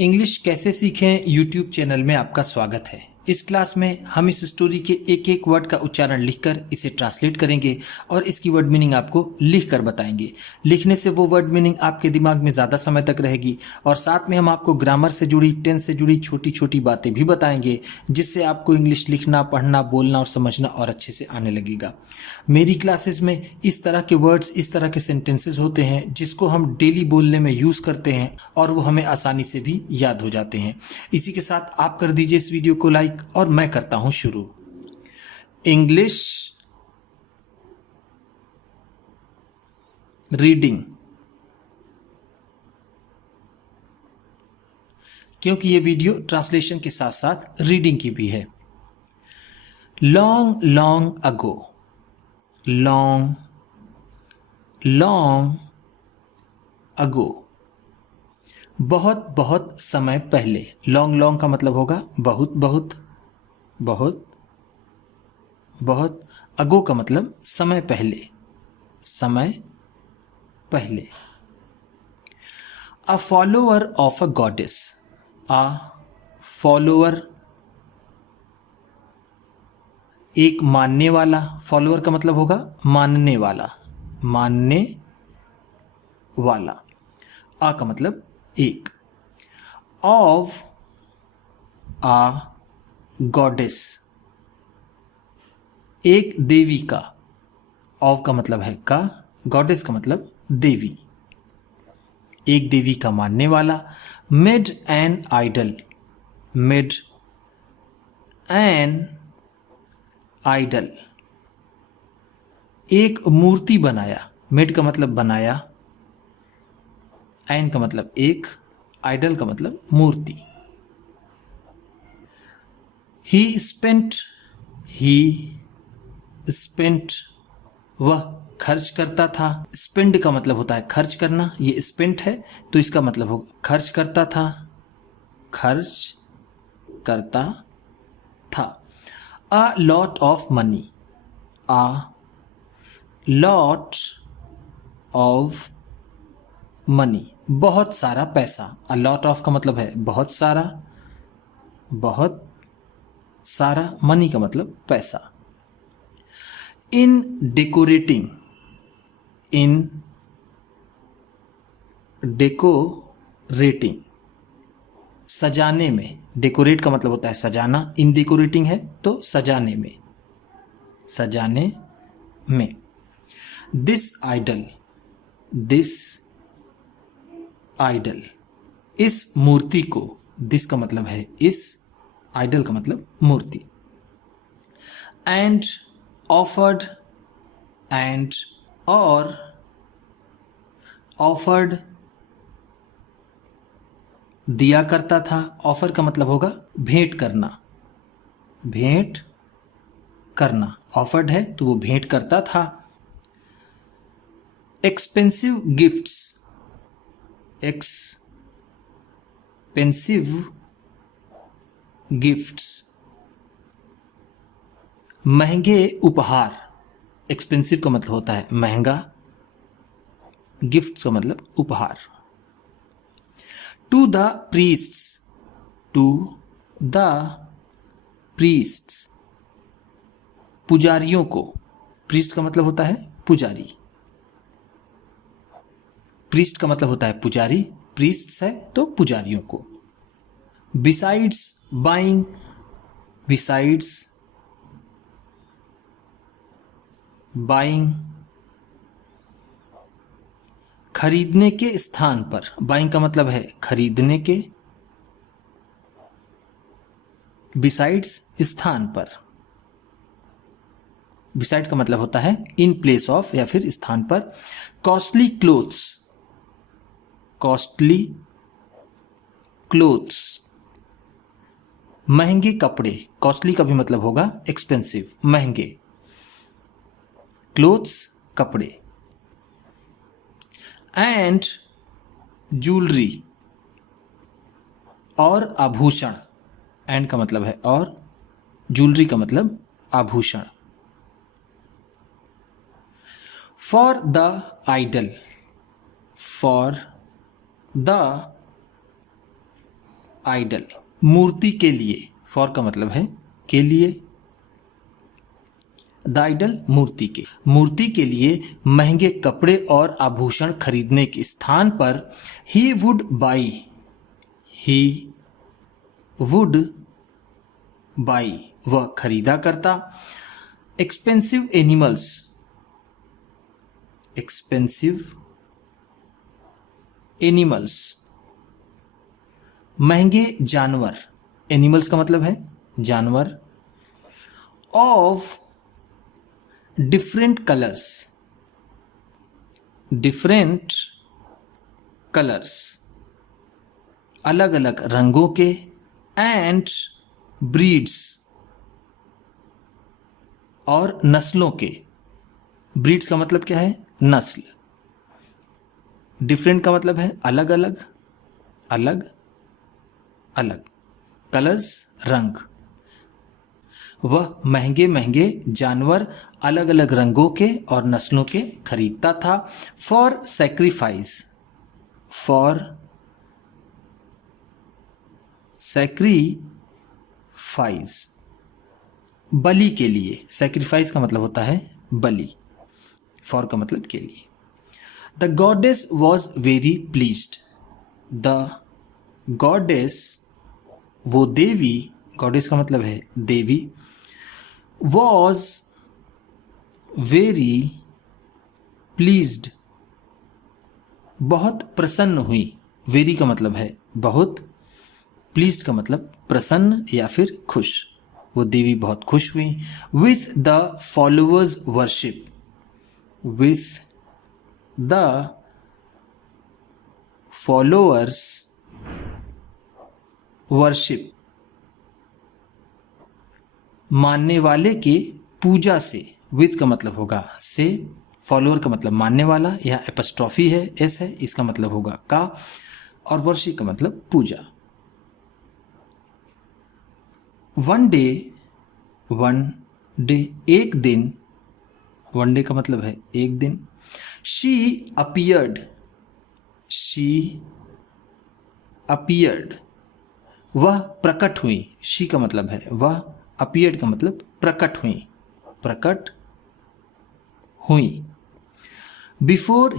English कैसे सीखें YouTube channel में आपका स्वागत है। इस क्लास में हम इस स्टोरी के एक एक वर्ड का उच्चारण लिखकर इसे ट्रांसलेट करेंगे और इसकी वर्ड मीनिंग आपको लिखकर बताएंगे। लिखने से वो वर्ड मीनिंग आपके दिमाग में ज़्यादा समय तक रहेगी और साथ में हम आपको ग्रामर से जुड़ी, टेंस से जुड़ी छोटी छोटी बातें भी बताएंगे, जिससे आपको इंग्लिश लिखना, पढ़ना, बोलना और समझना और अच्छे से आने लगेगा। मेरी क्लासेस में इस तरह के वर्ड्स, इस तरह के सेंटेंसेस होते हैं जिसको हम डेली बोलने में यूज़ करते हैं और वो हमें आसानी से भी याद हो जाते हैं। इसी के साथ आप कर दीजिए इस वीडियो को लाइक और मैं करता हूं शुरू। इंग्लिश रीडिंग, क्योंकि ये वीडियो ट्रांसलेशन के साथ साथ रीडिंग की भी है। Long long ago, long long ago, बहुत बहुत समय पहले। लॉन्ग लॉन्ग का मतलब होगा बहुत बहुत बहुत बहुत। अगो का मतलब समय पहले, समय पहले। A follower of a goddess, a follower एक मानने वाला। फॉलोअर का मतलब होगा मानने वाला, मानने वाला। आ का मतलब एक। ऑफ आ गॉडेस, एक देवी का। ऑफ का मतलब है का, गॉडेस का मतलब देवी, एक देवी का मानने वाला। Made an idol, made an idol, एक मूर्ति बनाया। मेड का मतलब बनाया, एन का मतलब एक, आइडल का मतलब मूर्ति। ही स्पेंट, ही स्पेंट, वह खर्च करता था। स्पेंड का मतलब होता है खर्च करना, ये स्पेंट है तो इसका मतलब होगा खर्च करता था, खर्च करता था। A lot of money, a lot of money, बहुत सारा पैसा। अ लॉट ऑफ का मतलब है बहुत सारा, बहुत सारा। मनी का मतलब पैसा। इन डेकोरेटिंग, इन डेकोरेटिंग, सजाने में। डेकोरेट का मतलब होता है सजाना, इन डेकोरेटिंग है तो सजाने में, सजाने में। दिस आइडल, दिस आइडल, इस मूर्ति को। दिस का मतलब है इस, आइडल का मतलब मूर्ति। एंड ऑफर्ड, एंड और ऑफर्ड दिया करता था। ऑफर का मतलब होगा भेंट करना, भेंट करना। ऑफर्ड है तो वो भेंट करता था। एक्सपेंसिव गिफ्ट्स, एक्सपेंसिव गिफ्ट्स, महंगे उपहार। एक्सपेंसिव का मतलब होता है महंगा, गिफ्ट का मतलब उपहार। To the priests, to the priests, पुजारियों को। प्रीस्ट का मतलब होता है पुजारी, प्रीस्ट का मतलब होता है पुजारी, प्रीस्ट्स है तो पुजारियों को। बिसाइड्स बाइंग, बिसाइड्स बाइंग, खरीदने के स्थान पर। बाइंग का मतलब है खरीदने के, बिसाइड्स स्थान पर। बिसाइड का मतलब होता है इन प्लेस ऑफ या फिर स्थान पर। कॉस्टली क्लोथ्स, कॉस्टली क्लोथ्स, महंगे कपड़े। कॉस्टली का भी मतलब होगा एक्सपेंसिव, महंगे। क्लोथ्स कपड़े। एंड ज्वेलरी, और आभूषण। एंड का मतलब है और, ज्वेलरी का मतलब आभूषण। For the idol, for the idol, मूर्ति के लिए, फॉर का मतलब है के लिए, द आइडल मूर्ति के लिए महंगे कपड़े और आभूषण खरीदने के स्थान पर ही वुड बाई वह खरीदा करता। एक्सपेंसिव एनिमल्स महंगे जानवर, एनिमल्स का मतलब है जानवर, ऑफ डिफरेंट कलर्स अलग अलग रंगों के, एंड ब्रीड्स और नस्लों के। ब्रीड्स का मतलब क्या है? नस्ल। डिफरेंट का मतलब है अलग अलग, कलर्स रंग। वह महंगे महंगे जानवर अलग अलग रंगों के और नस्लों के खरीदता था। फॉर सैक्रिफाइस बलि के लिए। सैक्रिफाइस का मतलब होता है बलि, फॉर का मतलब के लिए। The goddess was very pleased, the goddess वो देवी, गॉडेस का मतलब है देवी, वॉज वेरी प्लीज्ड बहुत प्रसन्न हुई। वेरी का मतलब है बहुत, प्लीज्ड का मतलब प्रसन्न या फिर खुश। वो देवी बहुत खुश हुई। With the followers worship, with the followers worship मानने वाले के पूजा से। विथ का मतलब होगा से, फॉलोअर का मतलब मानने वाला, यह एपस्ट्रॉफी है, एस है, इसका मतलब होगा का, और वर्शिप का मतलब पूजा। वन डे एक दिन, वन डे का मतलब है एक दिन। शी अपीयर्ड वह प्रकट हुई। शी का मतलब है वह, अपीयर्ड का मतलब प्रकट हुई। बिफोर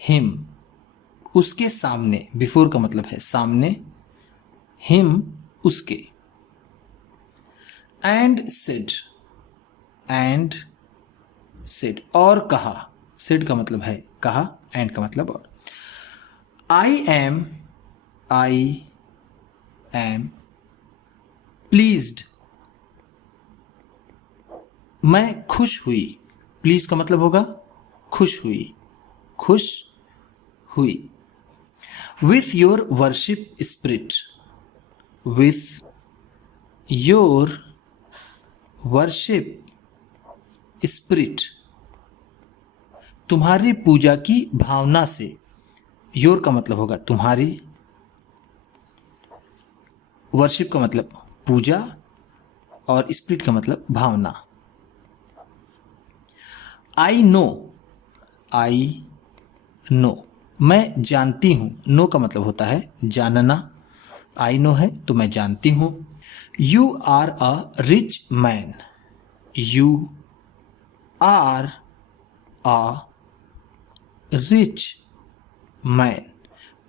हिम उसके सामने, बिफोर का मतलब है सामने, हिम उसके। एंड सेड और कहा। सेड का मतलब है कहा, एंड का मतलब और। आई एम प्लीज्ड मैं खुश हुई। प्लीज का मतलब होगा खुश हुई। With your worship spirit, with your worship spirit तुम्हारी पूजा की भावना से। योर का मतलब होगा तुम्हारी, वर्शिप का मतलब पूजा, और स्पिरिट का मतलब भावना। आई नो मैं जानती हूँ। नो का मतलब होता है जानना, आई नो है तो मैं जानती हूँ। You are a rich man, you are a rich man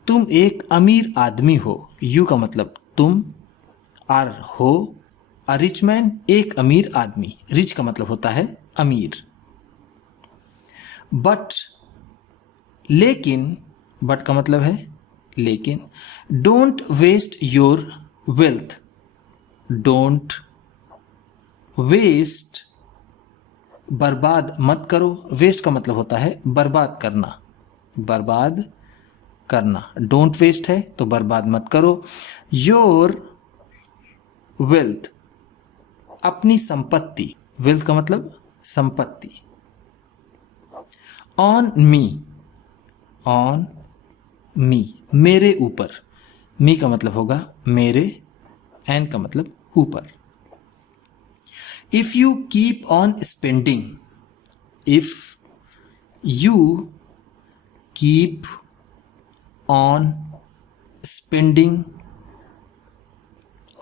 तुम एक अमीर आदमी हो। यू का मतलब तुम, आर हो, अ रिच मैन एक अमीर आदमी। रिच का मतलब होता है अमीर। बट लेकिन, बट का मतलब है लेकिन। Don't waste your wealth, don't waste बर्बाद मत करो। वेस्ट का मतलब होता है बर्बाद करना, डोंट वेस्ट है तो बर्बाद मत करो। योर वेल्थ अपनी संपत्ति, वेल्थ का मतलब संपत्ति। ऑन मी मेरे ऊपर। मी का मतलब होगा मेरे, एन का मतलब ऊपर। If you keep on spending, if you keep on spending.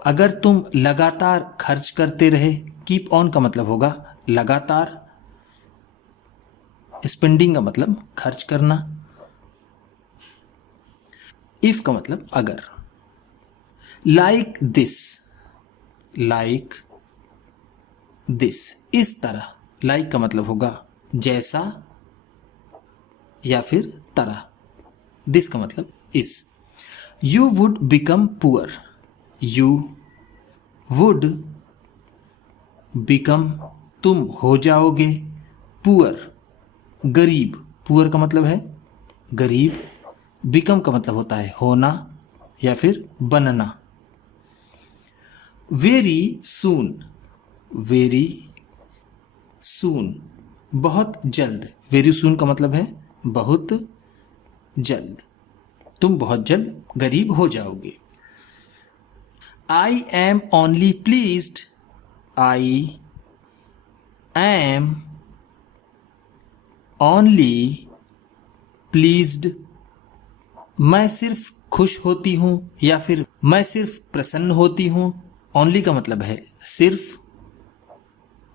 अगर तुम लगातार खर्च करते रहे, कीप ऑन का मतलब होगा लगातार, स्पेंडिंग का मतलब खर्च करना, इफ का मतलब अगर। लाइक दिस, लाइक दिस, इस तरह। लाइक का मतलब होगा जैसा या फिर तरह, दिस का मतलब इस। You would become poor, you would become तुम हो जाओगे, पुअर गरीब, पुअर का मतलब है गरीब, बिकम का मतलब होता है होना या फिर बनना। वेरी सून, वेरी सून बहुत जल्द, वेरी सून का मतलब है बहुत जल्द, तुम बहुत जल्द गरीब हो जाओगे। I am only pleased, I am only pleased, मैं सिर्फ खुश होती हूँ या फिर मैं सिर्फ प्रसन्न होती हूँ। ओनली का मतलब है सिर्फ,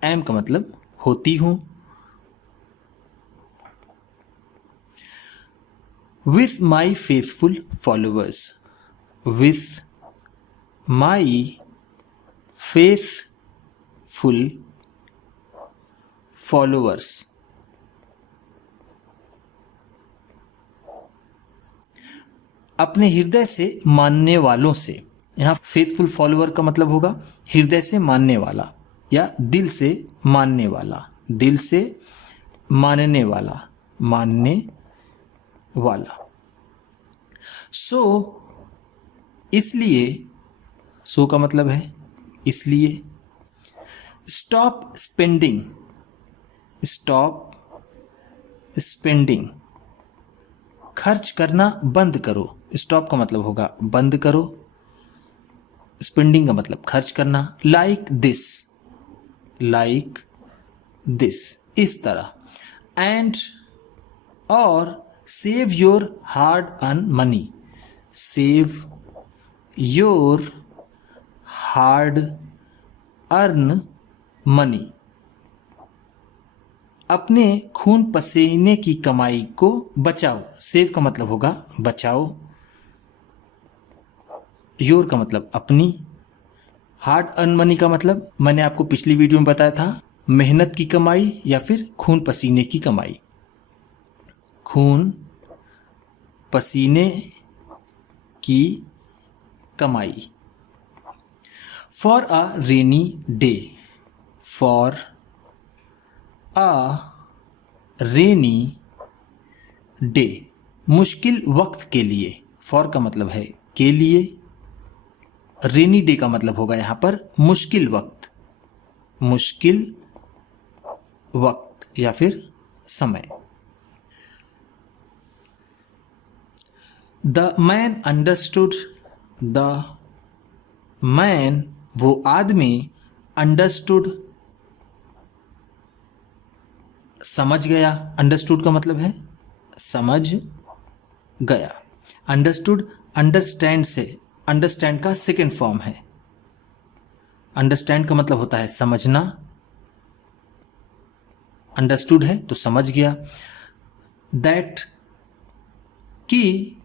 एम का मतलब होती हूँ। With my faithful followers, with my faithful followers, अपने हृदय से मानने वालों से। यहाँ फेथफुल फॉलोअर का मतलब होगा हृदय से मानने वाला या दिल से मानने वाला, दिल से मानने वाला, मानने वाला। सो इसलिए, सो का मतलब है इसलिए। स्टॉप स्पेंडिंग, स्टॉप स्पेंडिंग, खर्च करना बंद करो। स्टॉप का मतलब होगा बंद करो, स्पेंडिंग का मतलब खर्च करना। लाइक दिस, लाइक दिस, इस तरह। एंड और save your hard earn money, save your hard earn money, अपने खून पसीने की कमाई को बचाओ। सेव का मतलब होगा बचाओ, योर का मतलब अपनी, हार्ड अर्न मनी का मतलब मैंने आपको पिछली वीडियो में बताया था, मेहनत की कमाई या फिर खून पसीने की कमाई, खून पसीने की कमाई। For a rainy day, for a rainy day, मुश्किल वक्त के लिए। फॉर का मतलब है के लिए, रेनी डे का मतलब होगा यहाँ पर मुश्किल वक्त, मुश्किल वक्त या फिर समय। The man understood, the man वो आदमी, अंडरस्टूड समझ गया, अंडरस्टूड का मतलब है समझ गया। अंडरस्टूड अंडरस्टैंड से, अंडरस्टैंड का सेकेंड फॉर्म है। अंडरस्टैंड का मतलब होता है समझना, अंडरस्टूड है तो समझ गया। दैट की,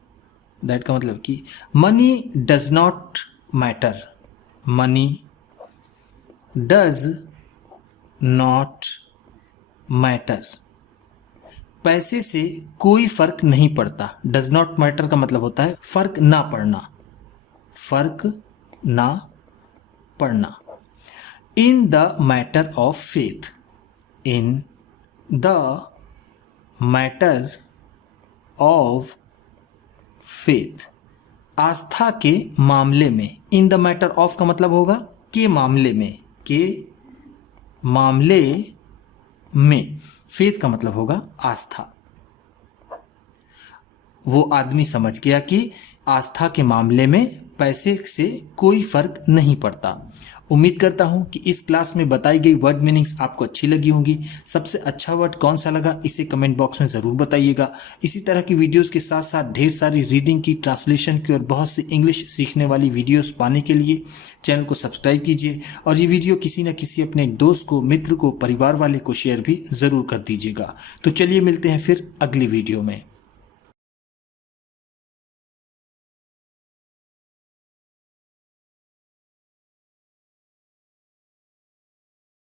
दैट का मतलब कि money does not matter, money does not matter, पैसे से कोई फर्क नहीं पड़ता। डज नॉट मैटर का मतलब होता है फर्क ना पड़ना, फर्क ना पड़ना। In the matter of faith, in the matter of faith, आस्था के मामले में। इन द मैटर ऑफ का मतलब होगा के मामले में, के मामले में। फेथ का मतलब होगा आस्था। वो आदमी समझ गया कि आस्था के मामले में पैसे से कोई फर्क नहीं पड़ता। उम्मीद करता हूं कि इस क्लास में बताई गई वर्ड मीनिंग्स आपको अच्छी लगी होंगी। सबसे अच्छा वर्ड कौन सा लगा इसे कमेंट बॉक्स में ज़रूर बताइएगा। इसी तरह की वीडियोस के साथ साथ ढेर सारी रीडिंग की, ट्रांसलेशन की और बहुत सी इंग्लिश सीखने वाली वीडियोस पाने के लिए चैनल को सब्सक्राइब कीजिए और ये वीडियो किसी न किसी अपने दोस्त को, मित्र को, परिवार वाले को शेयर भी ज़रूर कर दीजिएगा। तो चलिए मिलते हैं फिर अगली वीडियो में।